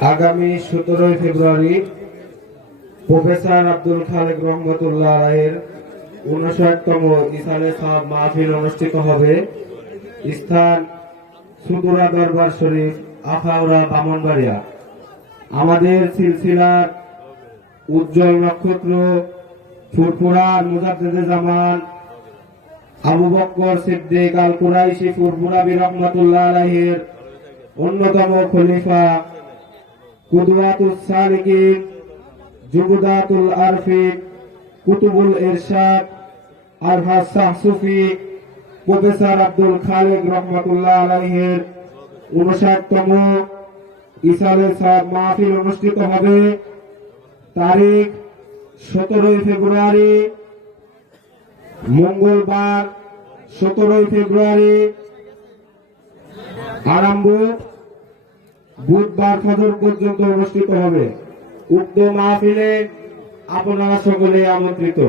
আগামী 17 ফেব্রুয়ারি প্রফেসর আব্দুল খালেক রহমতুল্লাহ আলাইহির 59তম ইসালে সাহাব মাহফিল অনুষ্ঠিত হবে। স্থান সুদুরা দরবার শরীফ, আখাউড়া, ব্রাহ্মণবাড়িয়া। আমাদের সিলসিলার উজ্জ্বল নক্ষত্র ফুরফুরার মুজাদ্দিদে জামান আবু বকর সিদ্দিক আল কুরাইশি ফুরফুরাবি রহমতুল্লাহ আলাইহির অন্যতম খলিফা কুদওয়াতুস সালিকিন, জুবদাতুল আরফিন, কুতুবুল ইরশাদ, আরহাস সাহসুফি প্রফেসর আব্দুল খালেক রহমতুল্লাহ আলাইহির 59তম ইসালে সাহাব মাহফিল অনুষ্ঠিত হবে। তারিখ 17 ফেব্রুয়ারি মঙ্গলবার 17 ফেব্রুয়ারি আরম্ভ, বুধবার ফজর পর্যন্ত অনুষ্ঠিত হবে। উক্ত মাহফিলে আপনারা সকলে আমন্ত্রিত।